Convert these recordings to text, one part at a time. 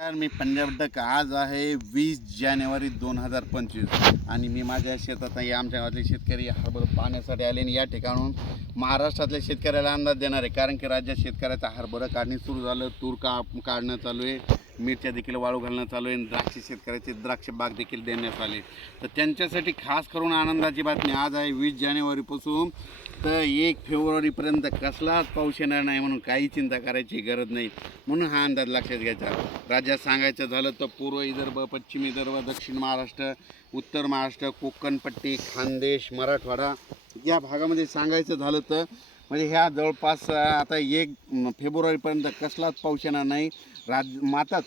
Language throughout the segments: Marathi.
मी पंजाब डक आज आहे 20 जानेवारी 2025 आणि मी माझ्या शेतात आहे. आमच्या गावातले शेतकरी हरभरा पाण्यासाठी आले आणि या ठिकाणून महाराष्ट्रातल्या शेतकऱ्याला अंदाज देणार आहे. कारण की राज्यात शेतकऱ्याचा हरभरा काढणी सुरू झालं, तूर काढणं चालू आहे, मिरच्या देखील वाळू घालणं चालू आहे, द्राक्ष शेतकऱ्याचे द्राक्ष बाग देखील देण्यात आले. तर त्यांच्यासाठी खास करून आनंदाची बातमी आज आहे. 20 जानेवारीपासून तर 1 फेब्रुवारीपर्यंत कसलाच पाऊस येणार नाही म्हणून काही चिंता करायची गरज नाही, म्हणून हा अंदाज लक्षात घ्यायचा. राज्यात सांगायचं झालं तर पूर्व विदर्भ, पश्चिम विदर्भ, दक्षिण महाराष्ट्र, उत्तर महाराष्ट्र, कोकण पट्टी, खानदेश, मराठवाडा या भागामध्ये सांगायचं झालं तर म्हणजे ह्या जवळपास आता 1 फेब्रुवारीपर्यंत कसलाच पाऊस येणार नाही.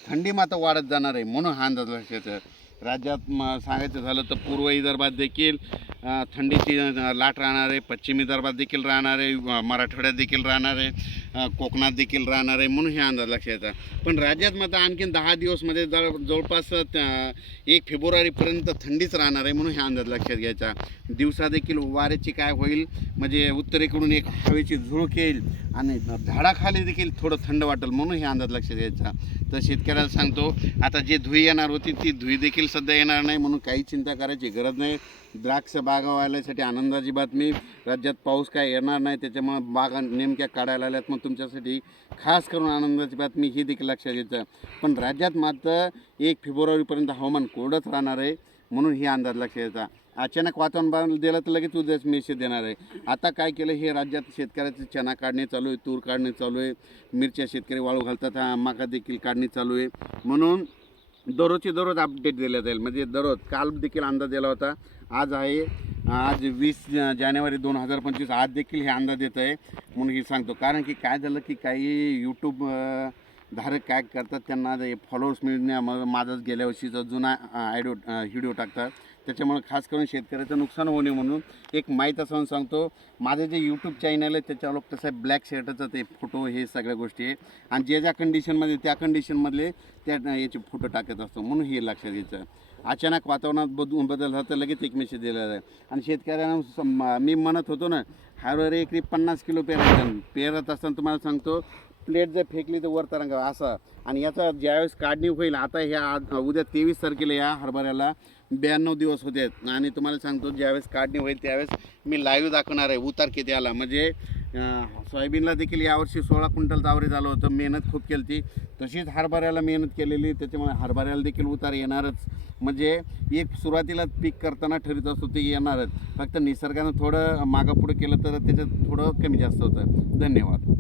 थंडी मात्र वाढत जाणार आहे, म्हणून हा अंदाज लक्षात. राज्यात सांगायचं झालं तर पूर्व विदर्भात देखील थंडीची लाट राहणार आहे, पश्चिम विदर्भात देखील राहणार आहे, मराठवाड्यात देखील राहणार आहे, कोकणात देखील राहणार आहे, म्हणून हे अंदाज लक्षात येतात. पण राज्यात मात्र आणखीन 10 दिवसमध्ये जवळपास 1 फेब्रुवारीपर्यंत थंडीच राहणार आहे, म्हणून हे अंदाज लक्षात घ्यायचा. दिवसा देखील वाऱ्याची काय होईल म्हणजे उत्तरेकडून एक हवेची झुळूक येईल आणि झाडाखाली देखील थोडं थंड वाटेल, म्हणून हे अंदाज लक्षात घ्यायचा. तर शेतकऱ्याला सांगतो, आता जे धुई येणार होती ती धुई देखील सध्या येणार नाही, म्हणून काही चिंता करायची गरज नाही. द्राक्ष बागावाल्यासाठी आनंदाची बातमी, राज्यात पाऊस काय येणार नाही, त्याच्यामुळे बागा नेमक्या काढायला आल्यात. मग तुमच्यासाठी खास करून आनंदाची बातमी ही देखील लक्षात घ्यायचं. पण राज्यात मात्र 1 फेब्रुवारीपर्यंत हवामान कोरडंच राहणार आहे, म्हणून ही अंदाज लक्षात घ्यायचा. अचानक वातावरण बदल दिलं तर लगेच उद्याच मेसेज देणार आहे. आता काय केलं, हे राज्यात शेतकऱ्याचे चणा काढणे चालू आहे, तूर काढणे चालू आहे, मिरच्या शेतकरी वाळू घालतात, मका देखील काढणी चालू आहे. म्हणून दररोज अपडेट दिला जाईल. म्हणजे दररोज काल देखील अंदाज दिला होता, आज 20 जानेवारी 2025 आज देखील हे अंदाज येत आहे, म्हणून हे सांगतो. कारण की काय झालं की काही यूट्यूब धारक काय करतात, त्यांना फॉलोअर्स मिळण्यामुळे माझाच गेल्या वर्षीचा जुना व्हिडिओ टाकतात. त्याच्यामुळे खास करून शेतकऱ्याचं नुकसान होऊ नये म्हणून एक माहीत असं सांगतो. माझं जे यूट्यूब चॅनल आहे त्याच्यावर कसं आहे, ब्लॅक शर्टाचं ते फोटो हे सगळ्या गोष्टी आहे आणि ज्या कंडिशनमध्ये त्या कंडिशनमधले याचे फोटो टाकत असतो, म्हणून हे लक्षात घ्यायचं. अचानक वातावरणात बदल झाला तर लगेच एक मेसेज दिला जाईल. आणि शेतकऱ्यांना मी म्हणत होतो ना, हरभरा एकरी 50 किलो पेरत असताना तुम्हाला सांगतो, प्लेट जर फेकली तर वर तरंगा असं. आणि याचा ज्यावेळेस काढणी होईल, आता उद्या 23 तारखेला या हरभऱ्याला 92 दिवस होते आणि तुम्हाला सांगतो ज्यावेळेस काढणी होईल त्यावेळेस मी लाईव्ह दाखवणार आहे उतार किती आला. म्हणजे सोयाबीनला देखील यावर्षी 16 क्विंटलचं आवरेज झालं होतं. मेहनत खूप केली ती, तशीच हरभऱ्याला मेहनत केलेली, त्याच्यामुळे हरभऱ्याला देखील उतार येणारच. म्हणजे एक सुरुवातीला पीक करताना ठरत असतो ते येणारच, फक्त निसर्गानं थोडं मागं पुढं केलं तर त्याच्यात थोडं कमी जास्त होतं. धन्यवाद.